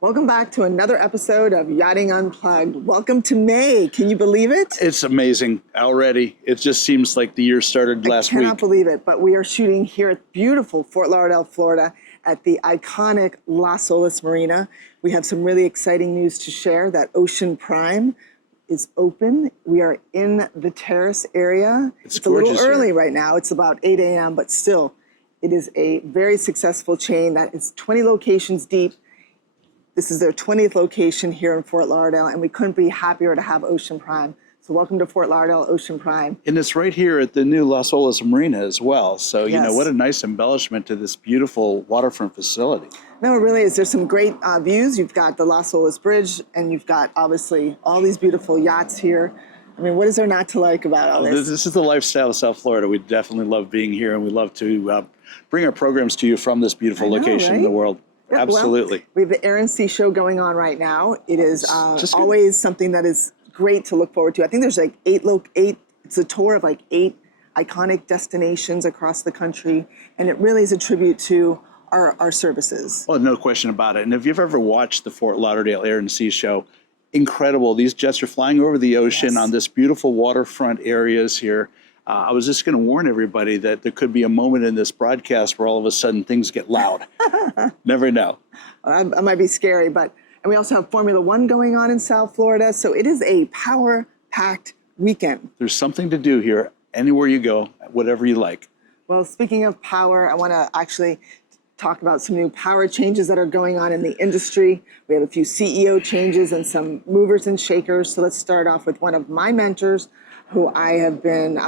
Welcome back to another episode of Yachting Unplugged. Welcome to May. Can you believe it? It's amazing already. It just seems like the year started last week. I cannot believe it, but we are shooting here at beautiful Fort Lauderdale, Florida at the iconic Las Olas Marina. We have some really exciting news to share that Ocean Prime is open. We are in the terrace area. It's a little early right now. It's about 8 a.m., but still, it is a very successful chain that is 20 locations deep. This is their 20th location here in Fort Lauderdale, and we couldn't be happier to have Ocean Prime. So welcome to Fort Lauderdale, Ocean Prime. And it's right here at the new Las Olas Marina as well. So, Yes. you know, what a nice embellishment to this beautiful waterfront facility. No, it really is. There's some great views. You've got the Las Olas Bridge, and you've got, obviously, all these beautiful yachts here. I mean, what is there not to like about all this? This is the lifestyle of South Florida. We definitely love being here, and we love to bring our programs to you from this beautiful location in the world. Yeah, Absolutely. Well, we have the Air and Sea show going on right now. It is always something that is great to look forward to. I think there's like eight, it's a tour of like 8 iconic destinations across the country. And it really is a tribute to our services. Well, no question about it. And if you've ever watched the Fort Lauderdale Air and Sea show, incredible. These jets are flying over the ocean on this beautiful waterfront areas here. I was just going to warn everybody that there could be a moment in this broadcast where all of a sudden things get loud. Never know. That might be scary, and we also have Formula One going on in South Florida. So it is a power-packed weekend. There's something to do here anywhere you go, whatever you like. Well, speaking of power, I want to actually talk about some new power changes that are going on in the industry. We have a few CEO changes and some movers and shakers. So let's start off with one of my mentors, who I have been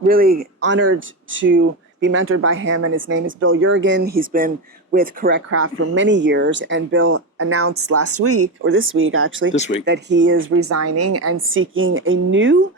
really honored to be mentored by him, and his name is Bill Yeargin. He's been with Correct Craft for many years, and Bill announced this week that he is resigning and seeking a new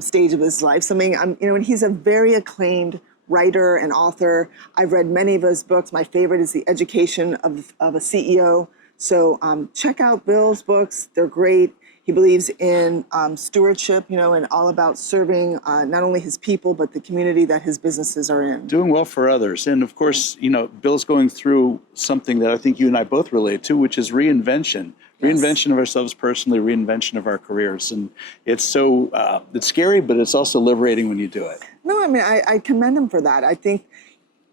stage of his life. Something, and he's a very acclaimed writer and author. I've read many of his books. My favorite is The Education of a CEO. So check out Bill's books. They're great. He believes in stewardship, and all about serving not only his people, but the community that his businesses are in. Doing well for others. And of course, Bill's going through something that I think you and I both relate to, which is reinvention. Yes. Reinvention of ourselves personally, reinvention of our careers. And it's it's scary, but it's also liberating when you do it. No, I mean, I commend him for that. I think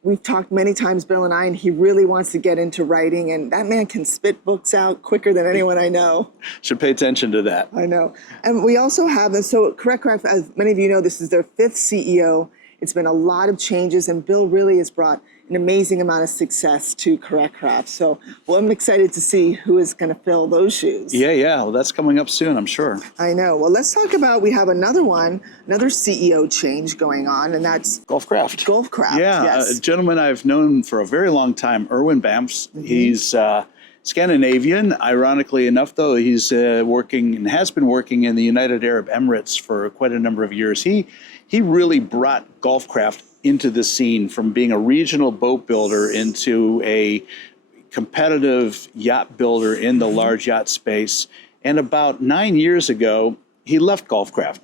we've talked many times, Bill and I, and he really wants to get into writing, and that man can spit books out quicker than anyone I know. Should pay attention to that. I know. And we also have, Correct Craft, as many of you know, this is their 5th CEO. It's been a lot of changes, and Bill really has brought an amazing amount of success to Correct Craft. So, I'm excited to see who is going to fill those shoes. Yeah. Well, that's coming up soon, I'm sure. I know. Well, let's talk about, we have another CEO change going on, and that's Golfcraft. Golfcraft, yeah, yes. A gentleman I've known for a very long time, Erwin Bamps. Mm-hmm. He's Scandinavian. Ironically enough, though, he's working and has been working in the United Arab Emirates for quite a number of years. He really brought Golfcraft into the scene from being a regional boat builder into a competitive yacht builder in the large yacht space. And about 9 years ago, he left Golfcraft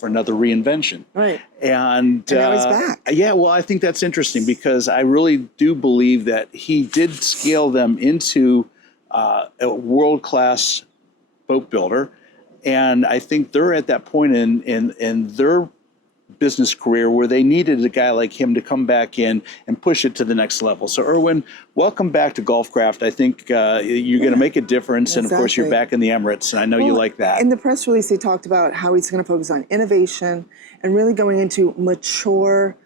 for another reinvention. Right. And now he's back. Yeah, well, I think that's interesting because I really do believe that he did scale them into a world-class boat builder. And I think they're at that point in their business career where they needed a guy like him to come back in and push it to the next level. So Erwin, welcome back to Golfcraft. I think you're going to make a difference. Exactly. And of course, you're back in the Emirates, and I know you like that. In the press release, he talked about how he's going to focus on innovation and really going into mature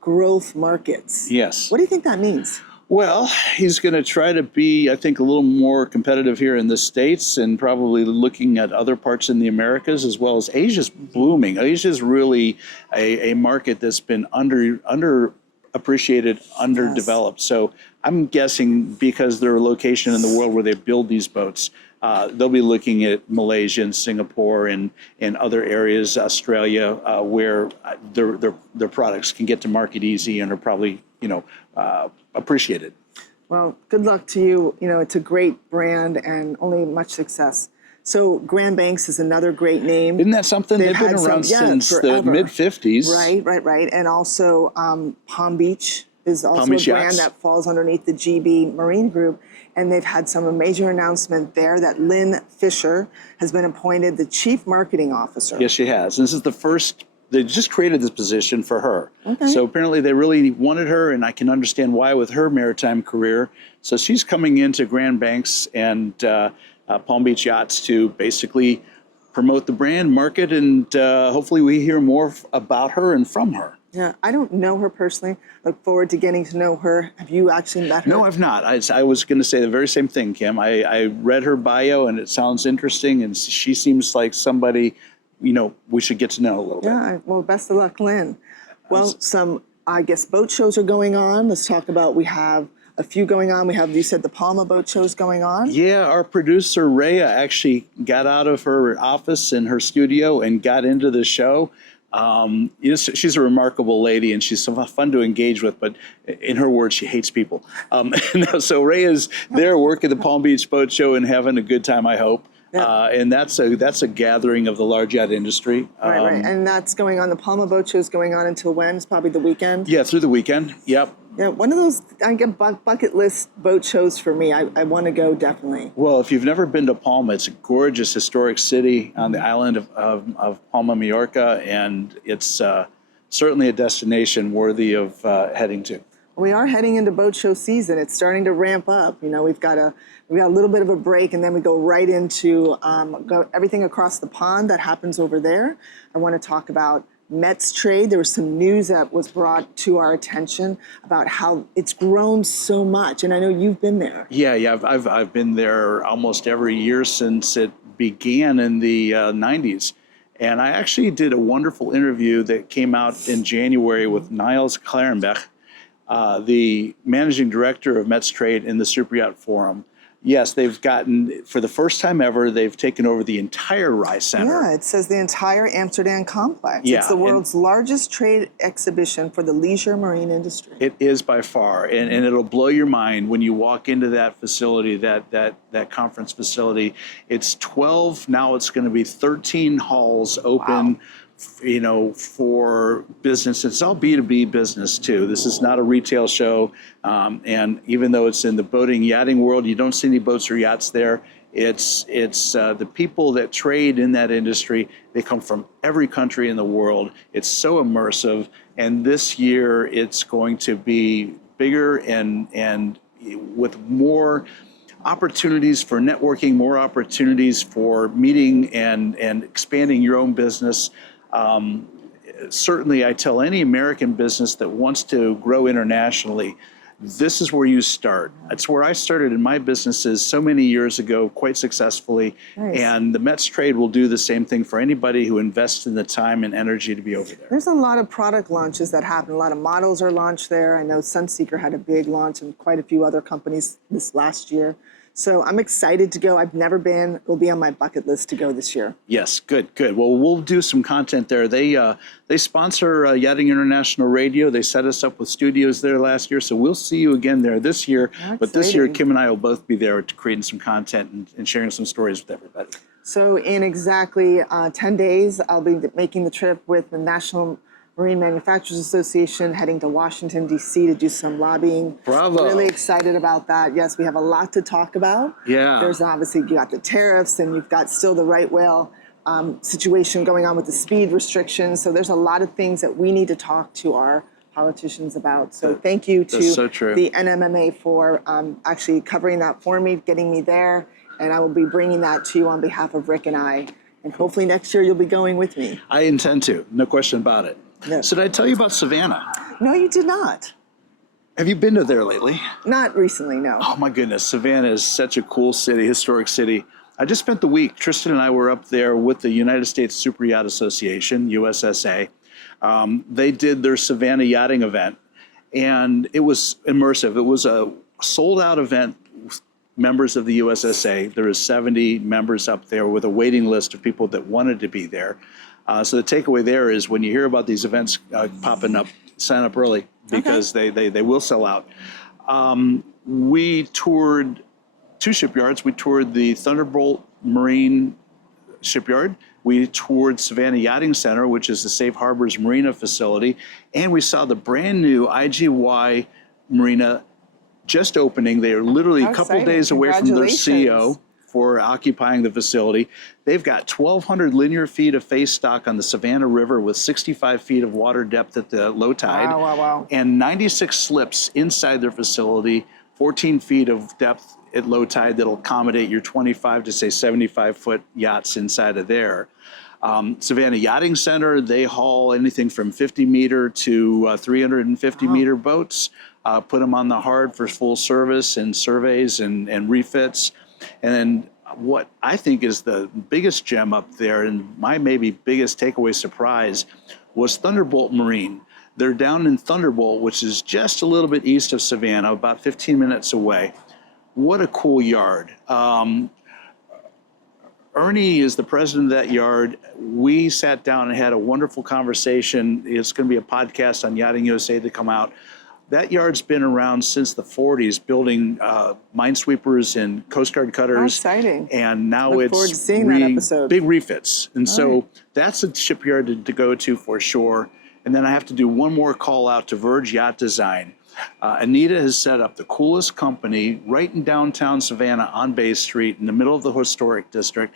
growth markets. Yes. What do you think that means? Well, he's going to try to be, I think, a little more competitive here in the States and probably looking at other parts in the Americas as well as Asia's blooming. Asia's really a market that's been underappreciated, underdeveloped. Yes. So I'm guessing because their location in the world where they build these boats, they'll be looking at Malaysia and Singapore and other areas, Australia, where their products can get to market easy and are probably, appreciated. Well, good luck to you. It's a great brand and only much success. So Grand Banks is another great name. Isn't that something? They've been around since the mid-50s. Right. And also Palm Beach is also Palm Beach a brand Yachts. that falls underneath the GB Marine Group. And they've had some major announcement there that Lynn Fischer has been appointed the Chief Marketing Officer. Yes, she has. This is the first, they just created this position for her. Okay. So apparently they really wanted her, and I can understand why with her maritime career. So she's coming into Grand Banks and Palm Beach Yachts to basically promote the brand, market, and hopefully we hear more about her and from her. Yeah, I don't know her personally. Look forward to getting to know her. Have you actually met her? No, I've not. I was going to say the very same thing, Kim. I read her bio and it sounds interesting, and she seems like somebody, we should get to know a little bit. Yeah, well, best of luck, Lynn. Well, some, I guess, boat shows are going on. Let's talk about, we have a few going on. We have, you said the Palma boat shows going on? Yeah, our producer, Rhea, actually got out of her office in her studio and got into the show. She's a remarkable lady, and she's so fun to engage with, but in her words, she hates people. So Ray is there working the Palm Beach Boat Show and having a good time, I hope. Yeah. And that's a gathering of the large yacht industry. Right. And that's going on. The Palma boat show is going on until when? It's probably the weekend? Yeah, through the weekend. Yep. Yeah, one of those, I get bucket list boat shows for me. I want to go, definitely. Well, if you've never been to Palma, it's a gorgeous historic city on the island of Palma, Mallorca, and it's certainly a destination worthy of heading to. We are heading into boat show season. It's starting to ramp up. We've got a little bit of a break, and then we go right into everything across the pond that happens over there. I want to talk about METSTRADE. There was some news that was brought to our attention about how it's grown so much, and I know you've been there. Yeah. I've been there almost every year since it began in the 90s. And I actually did a wonderful interview that came out in January with Niles Klarenbach, the managing director of METSTRADE in the Super Yacht Forum. Yes, they've gotten, for the first time ever, they've taken over the entire Rye Center. Yeah, it says the entire Amsterdam complex. Yeah, it's the world's largest trade exhibition for the leisure marine industry. It is by far, and it'll blow your mind when you walk into that facility, that conference facility. It's 12, now it's going to be 13 halls open. Wow. For business. It's all B2B business too. This is not a retail show. And even though it's in the boating, yachting world, you don't see any boats or yachts there. It's the people that trade in that industry. They come from every country in the world. It's so immersive. And this year it's going to be bigger and with more opportunities for networking, more opportunities for meeting and expanding your own business. Certainly, I tell any American business that wants to grow internationally, this is where you start. That's where I started in my businesses so many years ago, quite successfully. Nice. And the METSTRADE will do the same thing for anybody who invests in the time and energy to be over there. There's a lot of product launches that happen. A lot of models are launched there. I know Sunseeker had a big launch and quite a few other companies this last year. So I'm excited to go. I've never been. It will be on my bucket list to go this year. Yes, good. Well, we'll do some content there. They sponsor Yachting International Radio. They set us up with studios there last year, so we'll see you again there this year. That's but this exciting. year, Kim and I will both be there creating some content and sharing some stories with everybody. So in exactly 10 days, I'll be making the trip with the National Marine Manufacturers Association, heading to Washington, D.C. to do some lobbying. Bravo. Really excited about that. Yes, we have a lot to talk about. Yeah. There's obviously, you got the tariffs, and you've got still the right whale situation going on with the speed restrictions. So there's a lot of things that we need to talk to our politicians about. So thank you to the NMMA for actually covering that for me, getting me there. And I will be bringing that to you on behalf of Rick and I. And hopefully next year you'll be going with me. I intend to, no question about it. No. So did I tell you about Savannah? No, you did not. Have you been to there lately? Not recently, no. Oh my goodness, Savannah is such a cool city, historic city. I just spent the week, Tristan and I were up there with the United States Super Yacht Association, USSA. They did their Savannah yachting event, and it was immersive. It was a sold-out event with members of the USSA. There was 70 members up there with a waiting list of people that wanted to be there. So the takeaway there is when you hear about these events popping up, sign up early because they will sell out. We toured 2 shipyards. We toured the Thunderbolt Marine shipyard. We toured Savannah Yachting Center, which is the Safe Harbors Marina facility, and we saw the brand new IGY Marina just opening. They are literally a couple days away from their CEO for occupying the facility. They've got 1,200 linear feet of face stock on the Savannah River with 65 feet of water depth at the low tide, and 96 slips inside their facility, 14 feet of depth at low tide that'll accommodate your 25 to say 75-foot yachts inside of there. Savannah Yachting Center, they haul anything from 50-meter to 350-meter boats, put them on the hard for full service and surveys and refits. And then what I think is the biggest gem up there, and my maybe biggest takeaway surprise, was Thunderbolt Marine. They're down in Thunderbolt, which is just a little bit east of Savannah, about 15 minutes away. What a cool yard. Ernie is the president of that yard. We sat down and had a wonderful conversation. It's going to be a podcast on Yachting USA to come out. That yard's been around since the 40s, building minesweepers and Coast Guard cutters. How exciting. And now Look forward to seeing that episode. Big refits. And so that's a shipyard to go to for sure. And then I have to do one more call out to Verge Yacht Design. Anita has set up the coolest company right in downtown Savannah on Bay Street in the middle of the historic district.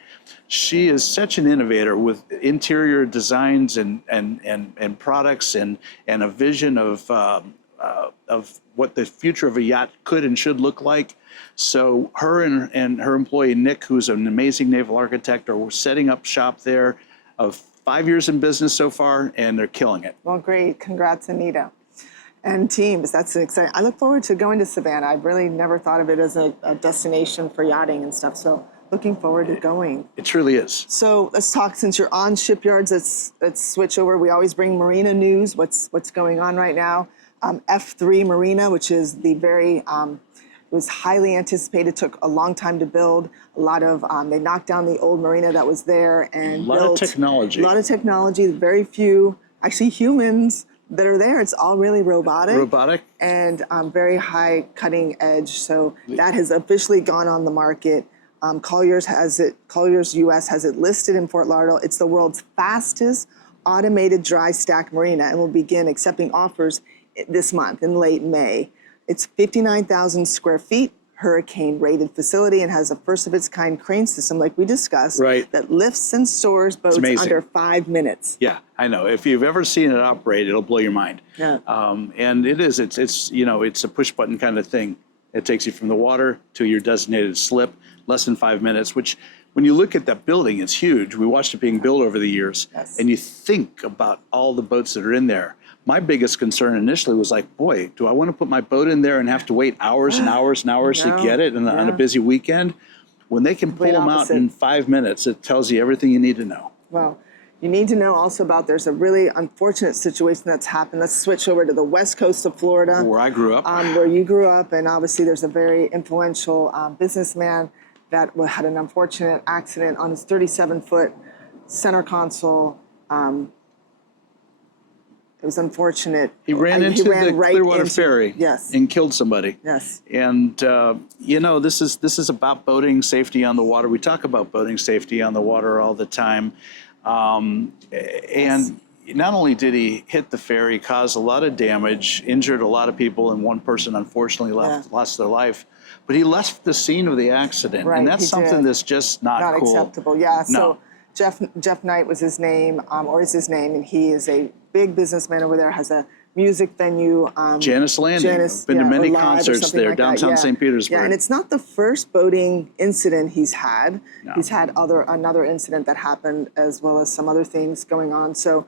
She is such an innovator with interior designs and products and a vision of what the future of a yacht could and should look like. So her and her employee Nick, who's an amazing naval architect, are setting up shop there. Of 5 years in business so far, and they're killing it. Well, great. Congrats, Anita. And teams, that's exciting. I look forward to going to Savannah. I've really never thought of it as a destination for yachting and stuff, so looking forward to going. It truly is. So let's talk, since you're on shipyards, let's switch over. We always bring marina news, what's going on right now. F3 Marina, which is the very, it was highly anticipated, took a long time to build. A lot of, they knocked down the old marina that was there and built. A lot of technology, very few, actually humans that are there. It's all really robotic. And very high cutting edge. So that has officially gone on the market. Colliers US has it listed in Fort Lauderdale. It's the world's fastest automated dry stack marina and will begin accepting offers this month in late May. It's 59,000 square feet, hurricane-rated facility, and has a first-of-its-kind crane system, like we discussed, that lifts and stores boats under 5 minutes. Yeah, I know. If you've ever seen it operate, it'll blow your mind. Yeah. And it's a push-button kind of thing. It takes you from the water to your designated slip, less than 5 minutes, which, when you look at that building, it's huge. We watched it being built over the years, and you think about all the boats that are in there. My biggest concern initially was like, boy, do I want to put my boat in there and have to wait hours and hours and hours to get it on a busy weekend? When they can pull them out in 5 minutes, it tells you everything you need to know. Well, you need to know also about, there's a really unfortunate situation that's happened. Let's switch over to the west coast of Florida. Where I grew up. Where you grew up, and obviously there's a very influential businessman that had an unfortunate accident on his 37-foot center console. It was unfortunate. He ran into the Clearwater Ferry and killed somebody. Yes. And, this is about boating safety on the water. We talk about boating safety on the water all the time. And not only did he hit the ferry, cause a lot of damage, injured a lot of people, and one person unfortunately lost their life, but he left the scene of the accident. And that's something that's just not cool. Not acceptable, yeah. No. So Jeff Knight was his name, or is his name, and he is a big businessman over there, has a music venue. Janice Landing. Been to many concerts there, downtown St. Petersburg. Yeah, and it's not the first boating incident he's had. No. He's had another incident that happened, as well as some other things going on. So,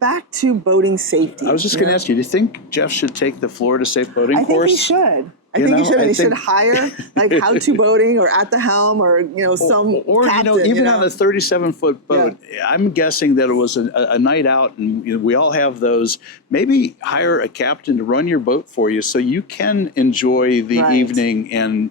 back to boating safety. I was just going to ask you, do you think Jeff should take the Florida Safe Boating course? I think he should. I think he should. And he should hire like how-to boating, or at the helm, or some captain, even on a 37-foot boat. Yeah. I'm guessing that it was a night out, and we all have those. Maybe hire a captain to run your boat for you, so you can enjoy the evening and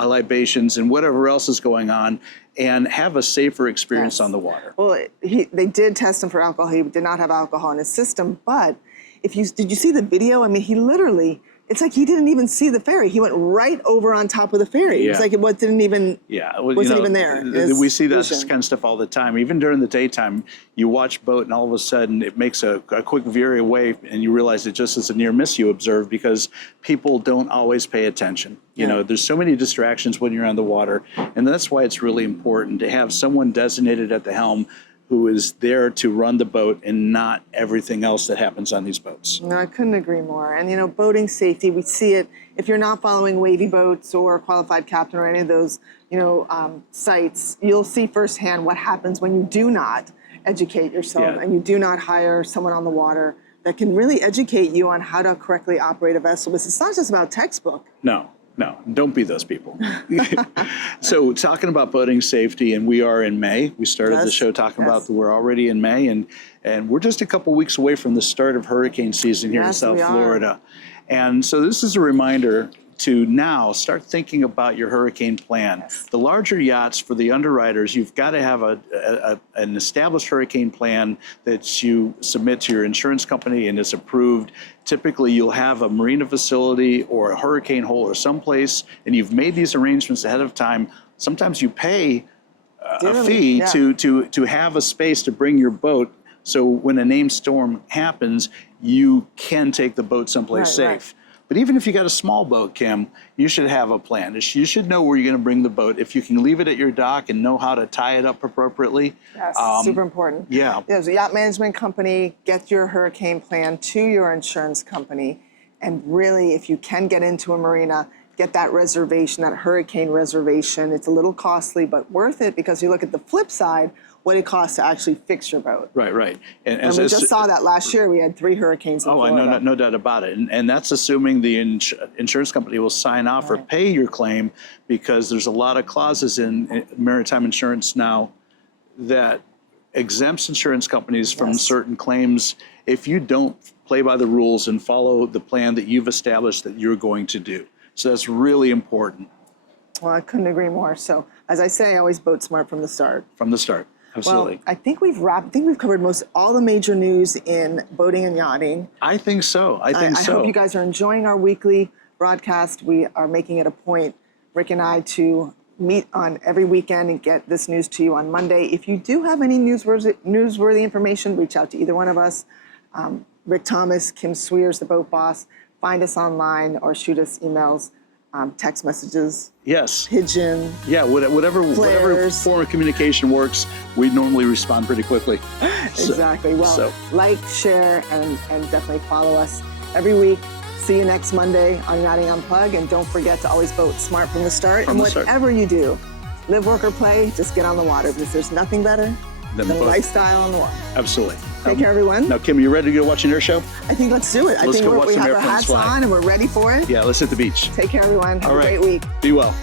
libations and whatever else is going on, and have a safer experience on the water. Well, they did test him for alcohol. He did not have alcohol in his system, but did you see the video? I mean, he literally it's like he didn't even see the ferry. He went right over on top of the ferry. It's like it didn't even, wasn't even there. We see that kind of stuff all the time. Even during the daytime, you watch boat and all of a sudden it makes a quick veer away and you realize it just is a near miss you observe because people don't always pay attention. You know, there's so many distractions when you're on the water, and that's why it's really important to have someone designated at the helm who is there to run the boat and not everything else that happens on these boats. No, I couldn't agree more. And, you know, boating safety, we see it. If you're not following Wavy Boats or Qualified Captain or any of those, you know, sites, you'll see firsthand what happens when you do not educate yourself and you do not hire someone on the water that can really educate you on how to correctly operate a vessel. But it's not just about textbook. No, don't be those people. So talking about boating safety, and we are in May. We started the show talking about that we're already in May, and we're just a couple weeks away from the start of hurricane season here in South Florida. And so this is a reminder to now start thinking about your hurricane plan. The larger yachts, for the underwriters, you've got to have an established hurricane plan that you submit to your insurance company and is approved. Typically, you'll have a marina facility or a hurricane hole or someplace, and you've made these arrangements ahead of time. Sometimes you pay a fee to have a space to bring your boat, so when a named storm happens, you can take the boat someplace safe. But even if you got a small boat, Kim, you should have a plan. You should know where you're going to bring the boat. If you can leave it at your dock and know how to tie it up appropriately. Yes, super important. Yeah. There's a yacht management company, get your hurricane plan to your insurance company. And really, if you can get into a marina, get that reservation, that hurricane reservation. It's a little costly, but worth it because you look at the flip side, what it costs to actually fix your boat. Right. And we just saw that last year. We had 3 hurricanes in Florida. I know, no doubt about it. And that's assuming the insurance company will sign off or pay your claim, because there's a lot of clauses in maritime insurance now that exempts insurance companies from certain claims if you don't play by the rules and follow the plan that you've established that you're going to do. So that's really important. Well, I couldn't agree more. So as I say, always boat smart from the start. From the start. Absolutely. Well, I think we've covered all the major news in boating and yachting. I think so. I hope you guys are enjoying our weekly broadcast. We are making it a point, Rick and I, to meet on every weekend and get this news to you on Monday. If you do have any newsworthy information, reach out to either one of us. Rick Thomas, Kim Sweers, the boat boss. Find us online or shoot us emails. Text messages, pigeon, whatever form of communication works, we normally respond pretty quickly. Exactly. Like, share, and definitely follow us every week. See you next Monday on Yachting Unplugged, and don't forget to always boat smart from the start. And whatever you do, live, work, or play, just get on the water, because there's nothing better than lifestyle on the water. Absolutely. Take care, everyone. Now, Kim, you ready to go watch an air show? I think let's do it. I think we have our hats on and we're ready for it. Yeah, let's hit the beach. Take care, everyone. Have a great week. Be well.